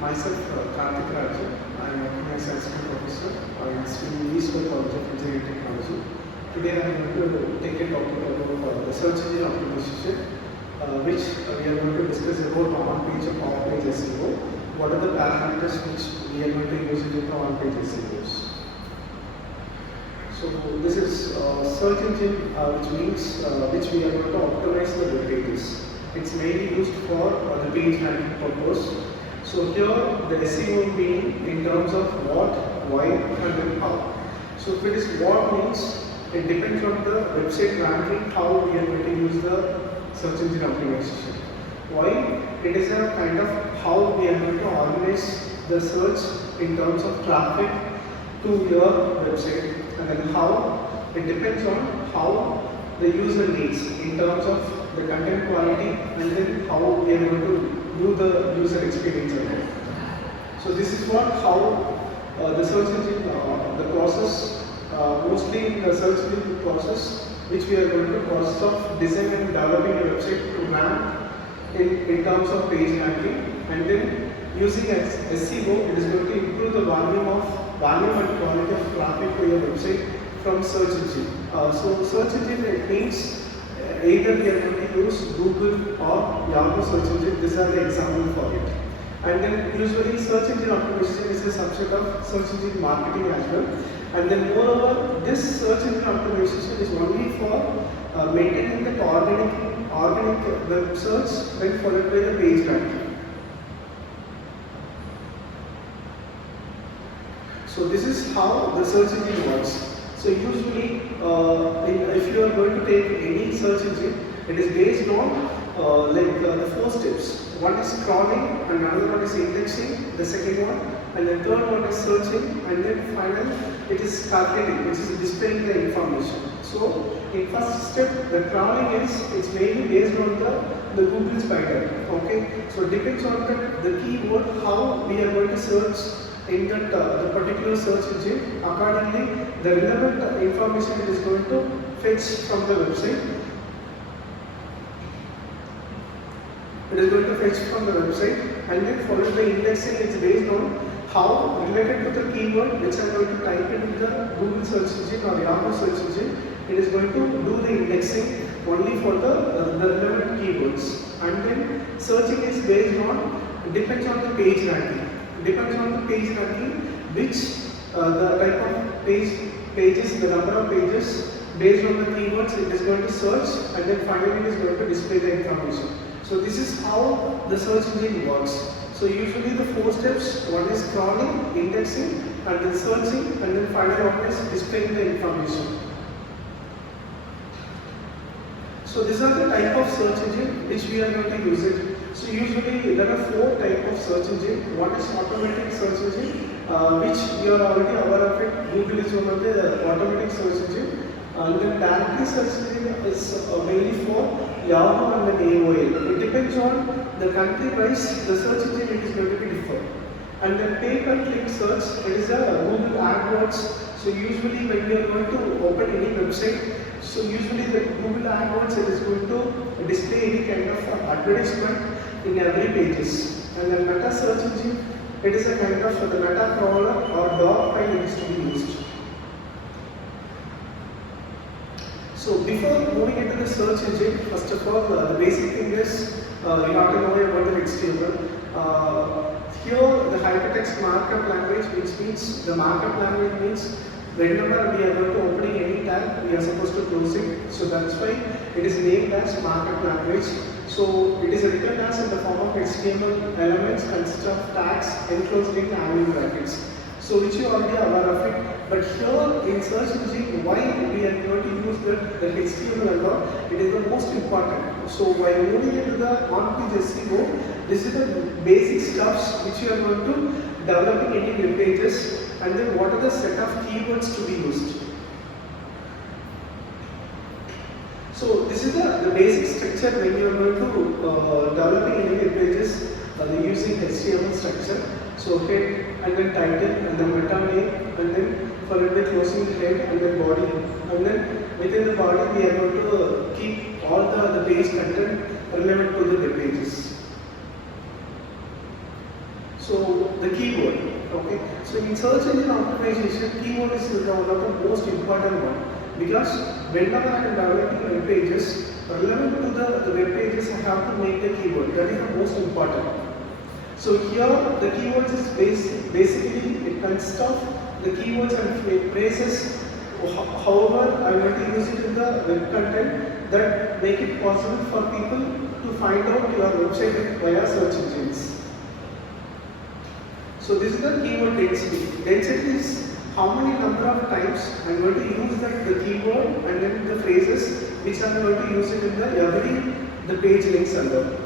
Myself, Karthik. I am working as assistant professor in Sri College of Engineering Technology. Today I am going to take a topic about the search engine optimization, which we are going to discuss about on-page or off-page SEO. What are the parameters which we are going to use in the on-page SEOs? So this is search engine, which means which we are going to optimize the web pages. It's mainly used for the page ranking purpose. So here the SEO meaning in terms of what, why, and then how. So if it is what means, it depends on the website ranking how we are going to use the search engine optimization. Why? It is a kind of how we are going to organize the search in terms of traffic to your website, and then how it depends on how the user needs in terms of the content quality, and then how we are going to do the user experience. So this is what how the search engine, the process, mostly in the search engine process, which we are going to process of design and developing a website to rank in terms of page ranking, and then using SEO, it is going to improve the volume and quality of traffic to your website from search engine. So search engine, it means either we are going to use Google or Yahoo search engine. These are the examples for it. And then usually search engine optimization is a subset of search engine marketing as well. And then moreover, this search engine optimization is only for maintaining the organic web search, then followed by the page ranking. So this is how the search engine works. So usually, if you are going to take any search engine, it is based on the 4 steps. One is crawling, and another one is indexing, the second one, and the third one is searching, and then finally it is calculating, which is displaying the information. So in first step, the crawling it's mainly based on the Google spider. Okay, so it depends on the keyword how we are going to search in that the particular search engine. Accordingly, the relevant information it is going to fetch from the website. It is going to fetch from the website, and then followed by indexing. It's based on how related to the keyword which I am going to type into the Google search engine or Yahoo search engine. It is going to do the indexing only for the relevant keywords, and then searching is based on, depends on the page ranking. Depends on the page ranking, which the type of pages, the number of pages, based on the keywords it is going to search, and then finally it is going to display the information. So this is how the search engine works. So usually the 4 steps, one is crawling, indexing, and then searching, and then finally one is displaying the information. So these are the type of search engine which we are going to use it. So usually there are 4 type of search engine. One is automatic search engine, which you are already aware of it. Google is one of the automatic search engine. And then directory search engine is mainly for Yahoo and then AOL. It depends on the country wise, the search engine it is going to be different. And then pay-per-click search, it is a Google AdWords. So usually when you are going to open any website, so usually the Google AdWords it is going to display any kind of advertisement in every pages. And then meta search engine, it is a kind of the meta crawler or dog file it is to be used. So before moving into the search engine, first of all, the basic thing is you have to know about the HTML. Here the hypertext markup language, which means the markup language means whenever we are going to opening any tab, we are supposed to close it. So that's why it is named as markup language. So it is written as in the form of HTML elements consist of tags enclosed in angle brackets. So which you already are aware of it. But here in search engine, why we are going to use the HTML and all, it is the most important. So while moving into the on-page SEO, this is the basic stuffs which you are going to developing any web pages, and then what are the set of keywords to be used. So this is the basic structure when you are going to developing any web pages using HTML structure. So head and then title and then meta name, and then followed by closing head and then body, and then within the body we are going to keep all the page content relevant to the web pages. So the keyword. Okay, so in search engine optimization, keyword is one of the most important one, because whenever I am developing web pages relevant to the web pages, I have to make the keyword. That is the most important. So here the keywords is basically it consists of the keywords and phrases. However, I am going to use it in the web content that make it possible for people to find out your website via search engines. So this is the keyword density. Density is how many number of times I am going to use the keyword and then the phrases which I am going to use it in the page links under.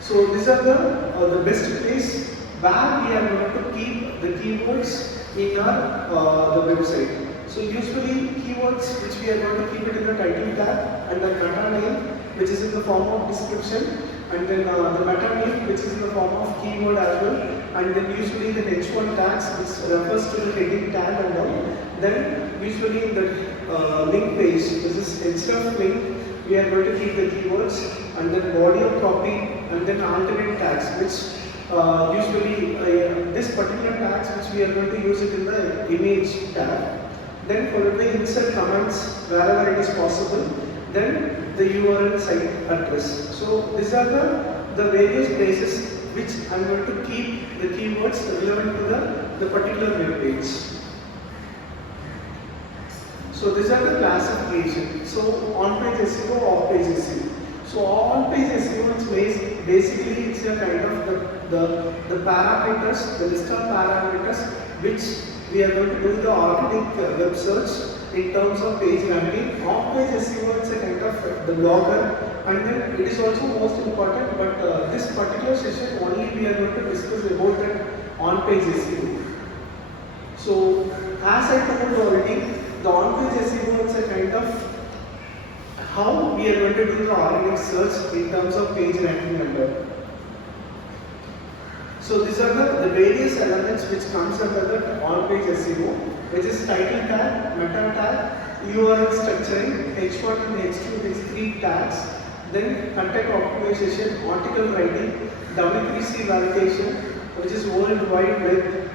So these are the best place where we are going to keep the keywords in our the website. So usually keywords which we are going to keep it in the title tag and the meta name which is in the form of description, and then the meta name which is in the form of keyword as well, and then usually the H1 tags which refers to the heading tag and all. Then usually in the link page, this is instead of link, we are going to keep the keywords, and then body of copy, and then alternate tags which usually this particular tags which we are going to use it in the image tag. Then followed by insert comments wherever it is possible. Then the URL site address. So these are the various places which I am going to keep the keywords relevant to the particular web page. So these are the classification. So on-page SEO, off-page SEO. So on-page SEO is basically it's a kind of the parameters, the list of parameters which we are going to do the organic web search in terms of page ranking. Off-page SEO is a kind of the blogger, and then it is also most important, but this particular session only we are going to discuss about that on-page SEO. So as I told already, the on-page SEO is a kind of how we are going to do the organic search in terms of page ranking number. So these are the various elements which comes under the on-page SEO, which is title tag, meta tag, URL structuring, H1 and H2, these 3 tags, then content optimization, article writing, W3C validation, which is World Wide Web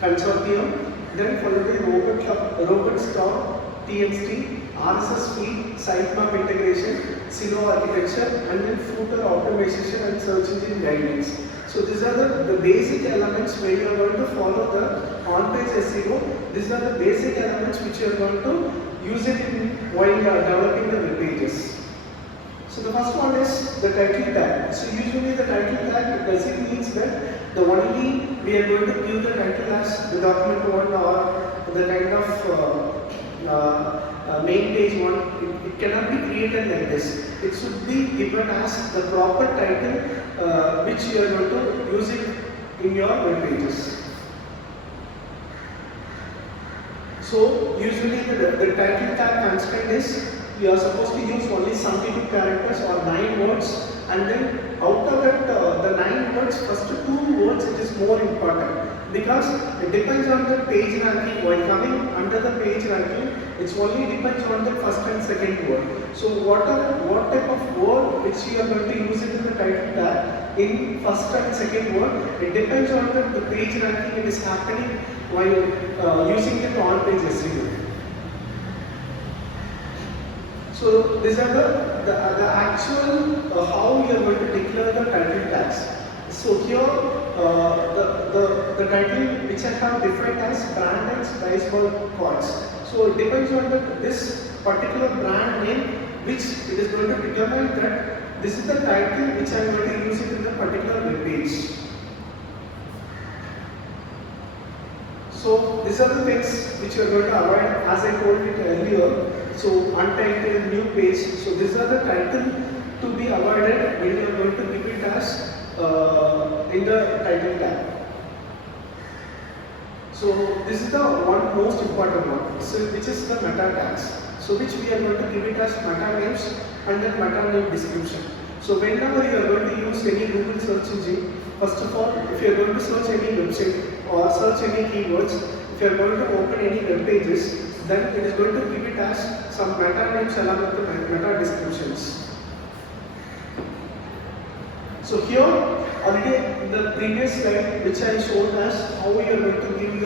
Consortium, then followed by robot store, TXT, RSS feed, sitemap integration, Silo architecture, and then footer optimization and search engine guidelines. So these are the basic elements where you are going to follow the on-page SEO. These are the basic elements which you are going to use it while you are developing the web pages. So the first one is the title tag. So usually the title tag basically means that the only we are going to give the title as the document one or the kind of main page one. It cannot be created like this. It should be given as the proper title which you are going to use it in your web pages. So usually the title tag constraint is you are supposed to use only 72 characters or 9 words, and then out of that the 9 words, first 2 words it is more important, because it depends on the page ranking. While coming under the page ranking, it only depends on the first and second word. So what type of word which you are going to use it in the title tag in first and second word, it depends on the page ranking it is happening while using the on-page SEO. So these are the actual how you are going to declare the title tags. So here the title which I have defined as brand and price per cards. So it depends on this particular brand name which it is going to determine that this is the title which I am going to use it in the particular web page. So these are the things which you are going to avoid, as I told it earlier. So untitled new page. So these are the title to be avoided when you are going to give it as in the title tag. So this is the one most important one. So which is the meta tags. So which we are going to give it as meta names and then meta name description. So whenever you are going to use any Google search engine, first of all, if you are going to search any website or search any keywords, if you are going to open any web pages, then it is going to give it as some meta names along with the meta descriptions. So here already in the previous slide which I showed us how we are going to give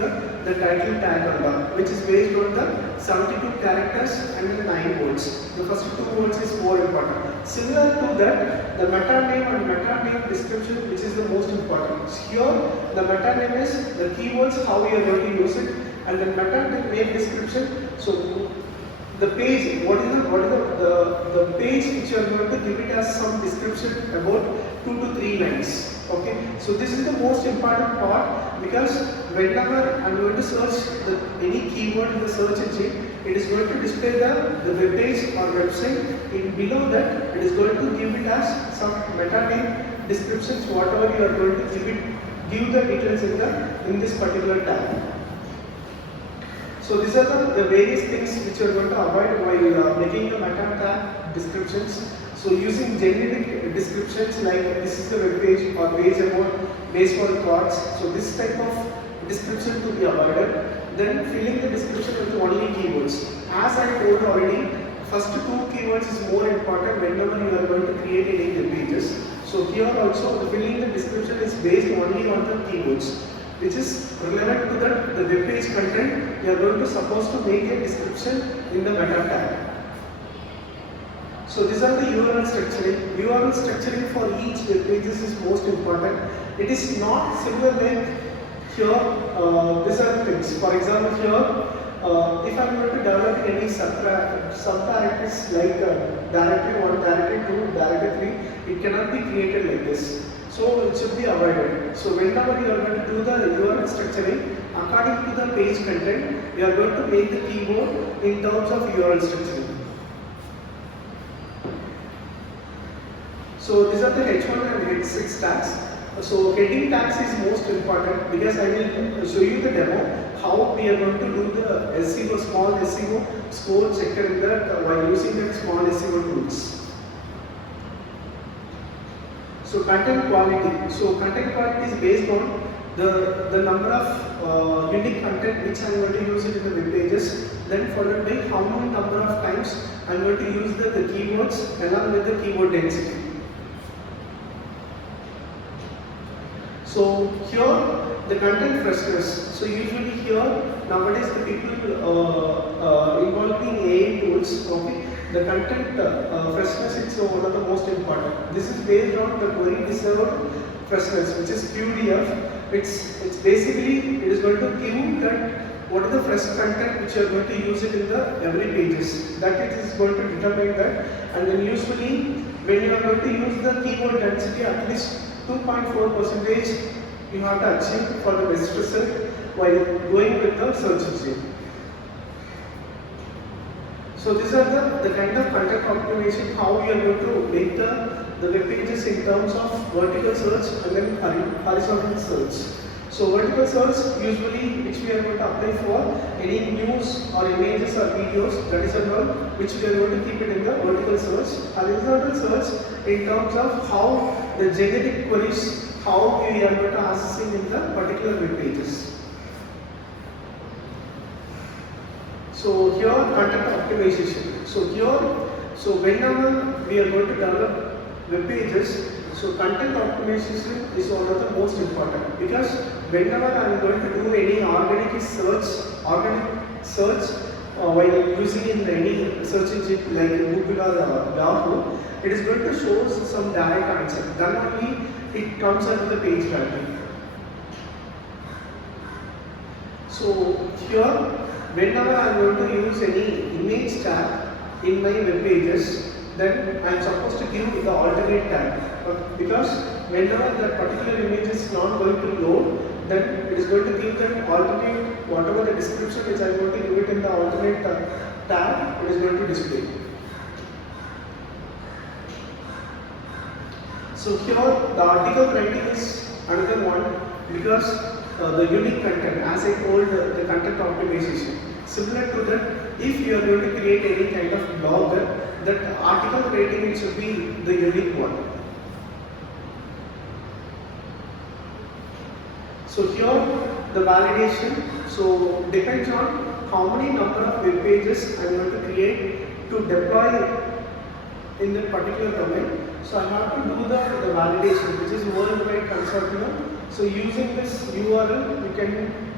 the title tag on that, which is based on the 72 characters and the 9 words. The first 2 words is more important. Similar to that, the meta name and meta name description, which is the most important. Here the meta name is the keywords, how we are going to use it, and the meta name description. So the page, what is the page which you are going to give it as some description about 2 to 3 lines. Okay, so this is the most important part, because whenever I am going to search any keyword in the search engine, it is going to display the web page or website. In below that, it is going to give it as some meta name descriptions, whatever you are going to give the details in this particular tab. So these are the various things which you are going to avoid while making the meta tag descriptions. So using generic descriptions like this is the web page or page about base for thoughts. So this type of description to be avoided. Then filling the description with only keywords. As I told already, first 2 keywords is more important whenever you are going to create any web pages. So here also the filling the description is based only on the keywords, which is relevant to the web page content. You are going to supposed to make a description in the meta tag. So these are the URL structuring. URL structuring for each web pages is most important. It is not similar like here. These are the things. For example, here, if I am going to develop any subdirectories like directory 1, directory 2, directory 3, it cannot be created like this. So it should be avoided. So whenever you are going to do the URL structuring, according to the page content, you are going to make the keyword in terms of URL structuring. So these are the H1 and H6 tags. So heading tags is most important, because I will show you the demo how we are going to do the SEO, small SEO score checker in that while using the small SEO tools. So content quality. So content quality is based on the number of unique content which I am going to use it in the web pages. Then followed by how many number of times I am going to use the keywords along with the keyword density. So here the content freshness. So usually here nowadays the people involving AI tools, okay, the content freshness is one of the most important. This is based on the query deserved freshness, which is QDF. It's basically it is going to give that what is the fresh content which you are going to use it in the every pages. That it is going to determine that, and then usually when you are going to use the keyword density, at least 2.4% you have to achieve for the best result while going with the search engine. So these are the kind of content optimization, how we are going to make the web pages in terms of vertical search and then horizontal search. So vertical search usually which we are going to apply for any news or images or videos, that is all which we are going to keep it in the vertical search. Horizontal search in terms of how the generic queries, how we are going to accessing in the particular web pages. So here content optimization. So whenever we are going to develop web pages, so content optimization is one of the most important, because whenever I am going to do any organic search while using in any search engine like Google or Yahoo, it is going to show some direct answer. Then only it comes under the page ranking. So here, whenever I am going to use any image tag in my web pages, then I am supposed to give the alternate tag. Because whenever that particular image is not going to load, then it is going to give that alternate, whatever the description which I am going to give it in the alternate tab, it is going to display. So here the article writing is another one, because the unique content, as I told, the content optimization. Similar to that, if you are going to create any kind of blog, that article rating should be the unique one. So here the validation, so depends on how many number of web pages I am going to create to deploy in that particular domain. So I have to do the validation, which is worldwide consortium. So using this URL, you can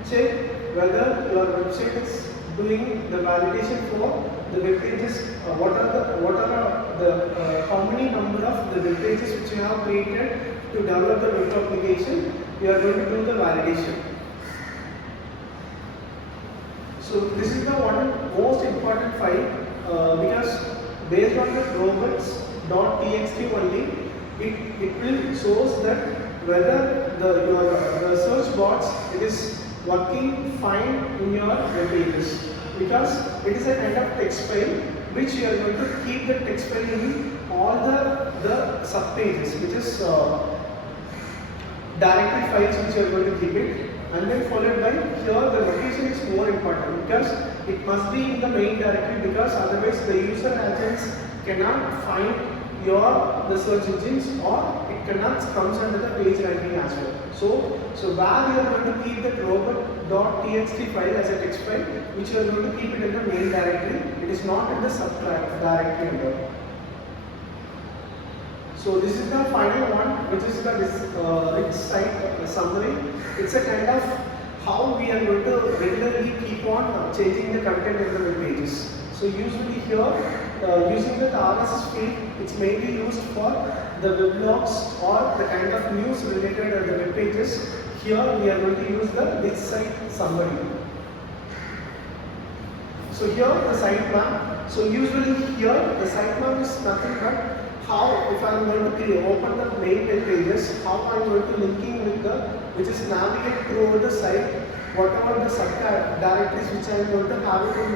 check whether your website is doing the validation for the web pages. How many number of the web pages which you have created to develop the web application? You are going to do the validation. So this is the one most important file because based on the robots.txt only, it will shows that whether the search box it is working fine in your web pages, because it is a kind of text file which you are going to keep the text file in all the sub pages, which is directory files which you are going to keep it, and then followed by here the location is more important because it must be in the main directory, because otherwise the user agents cannot find the search engines, or it cannot comes under the page ranking as well. So where you are going to keep that robot.txt file as a text file, which you are going to keep it in the main directory, it is not in the sub directory under. So this is the final one, which is the site summary. It's a kind of how we are going to regularly keep on changing the content in the web pages. So usually here, using the RSS feed, it's mainly used for the web blogs or the kind of news related to the web pages. Here we are going to use the site summary. So here the sitemap. So usually here the sitemap is nothing but how, if I am going to open the main web pages, how I am going to linking with which is navigate through the site, whatever the subdirectories which I am going to have it in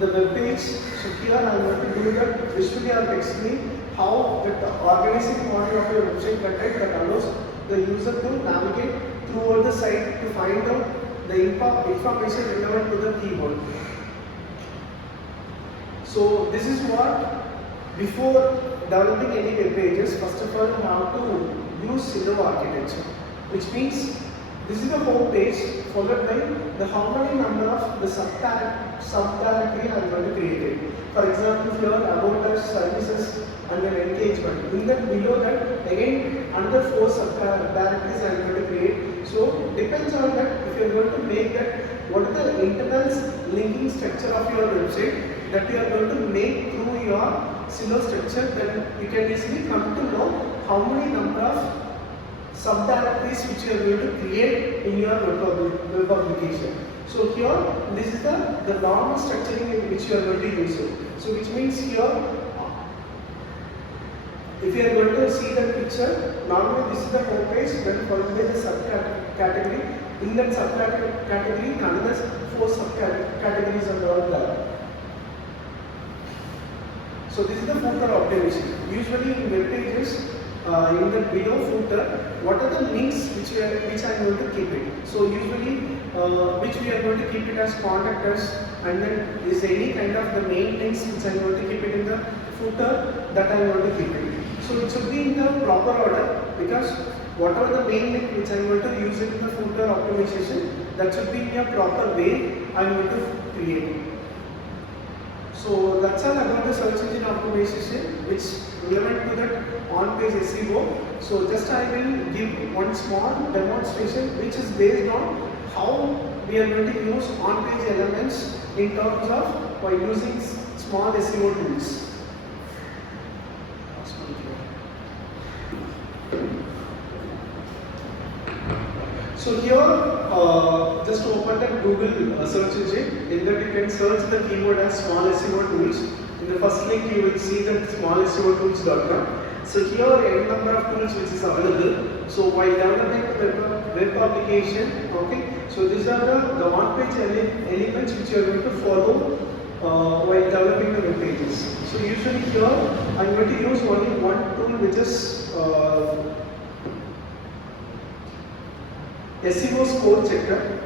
the web page. So here I am going to do that visually or textually, how the organizing model of your website content that allows the user to navigate through the site to find out the information relevant to the keyboard. So this is what, before developing any web pages, first of all you have to use silo architecture, which means this is the home page followed by the how many number of the subdirectory I am going to create it. For example, here about us, services and then engagement. In that below that again another 4 subdirectories I am going to create. So depends on that, if you are going to make that, what is the internal linking structure of your website that you are going to make through your silo structure, then you can easily come to know how many number of subdirectories which you are going to create in your web application. So here, this is the normal structuring in which you are going to use it. So which means here, if you are going to see the picture, normally this is the home page, then followed by the subcategory. In that subcategory, another 4 subcategories are all there. So this is the footer optimization. Usually in web pages, in the below footer, what are the links which I am going to keep it? So usually, which we are going to keep it as contact us, and then is any kind of the main links which I am going to keep it in the footer, that I am going to keep it. So it should be in the proper order, because whatever the main link which I am going to use it in the footer optimization, that should be in a proper way I am going to create. So that's all about the search engine optimization, which relevant to that on-page SEO. So just I will give one small demonstration which is based on how we are going to use on-page elements in terms of by using small SEO tools. So here, just open the Google search engine. In that you can search the keyword as small SEO tools. In the first link you will see that smallseotools.com. So here n number of tools which is available. So while developing the web application, okay. So these are the on-page elements which you are going to follow while developing the web pages. So usually here I am going to use only one tool, which is SEO score checker.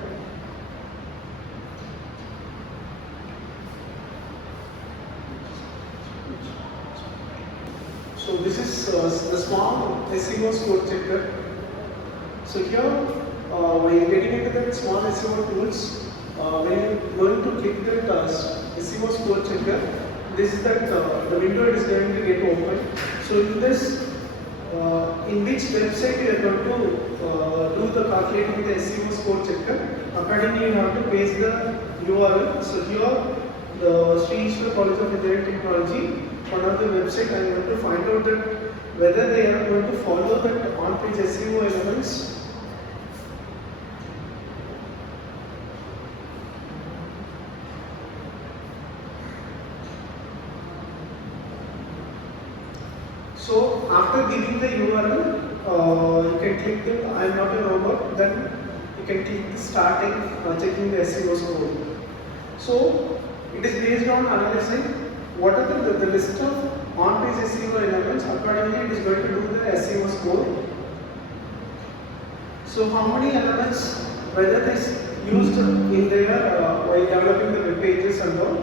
So this is the small SEO score checker. So here, when getting into the small SEO tools, when you are going to click that SEO score checker, this is that the window is going to get open. So in this, in which website you are going to do the calculating the SEO score checker. Accordingly, you have to paste the URL. So here, the Sri Ishwar College of Engineering Technology, one of the website, I am going to find out that whether they are going to follow that on-page SEO elements. So after giving the URL, you can click the I am not a robot, then you can click the starting checking the SEO score. So it is based on analyzing what are the list of on-page SEO elements. Accordingly, it is going to do the SEO score. So how many elements, whether it is used in their while developing the web pages and all.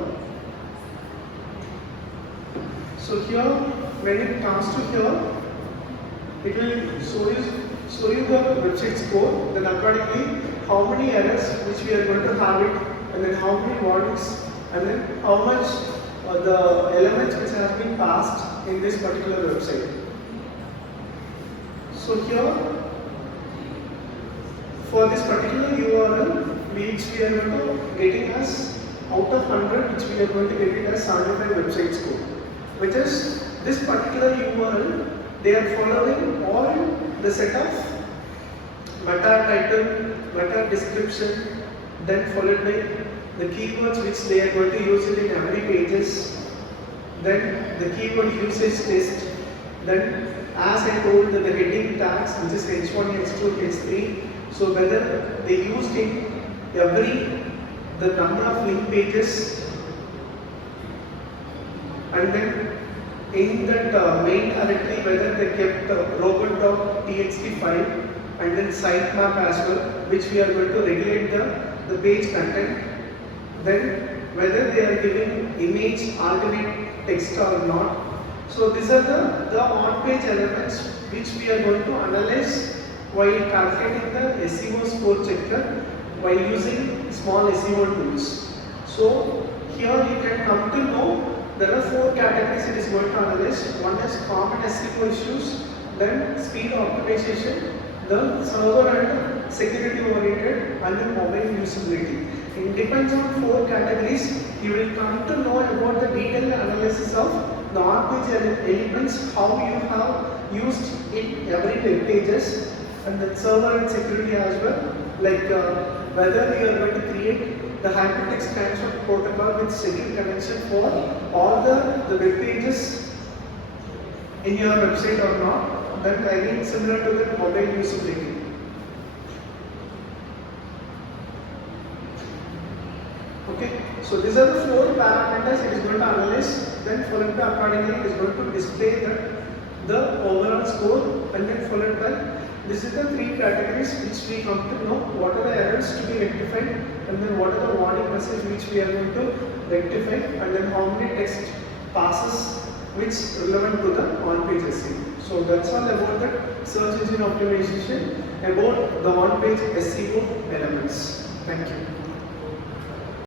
So here, when it comes to here, it will show you the website score. Then accordingly, how many errors which we are going to have it, and then how many warnings, and then how much the elements which have been passed in this particular website. So here, for this particular URL, which we are going to getting as out of 100, which we are going to get it as 75 website score, which is this particular URL, they are following all the set of meta title, meta description, then followed by the keywords which they are going to use it in every pages, then the keyword usage test, then as I told the heading tags which is H1, H2, H3. So whether they used in the number of link pages, and then in that main directory whether they kept robot.txt file and then sitemap as well, which we are going to regulate the page content. Then whether they are giving image alternate text or not. So these are the on-page elements which we are going to analyze while calculating the SEO score checker while using small SEO tools. So here you can come to know there are 4 categories it is going to analyze. One is common SEO issues, then speed optimization, the server and security oriented, and then mobile usability. It depends on 4 categories. You will come to know about the detailed analysis of the on-page elements, how you have used in every web pages, and then server and security as well. Like whether you are going to create the hypertext transfer protocol with secure connection for all the web pages in your website or not. Then again similar to the mobile usability. Okay, so these are the 4 parameters it is going to analyze. Then followed by accordingly it is going to display the overall score, and then followed by this is the 3 categories which we come to know what are the errors to be rectified, and then what are the warning message which we are going to rectify, and then how many text passes which relevant to the on-page SEO. So that's all about the search engine optimization, about the on-page SEO elements. Thank you.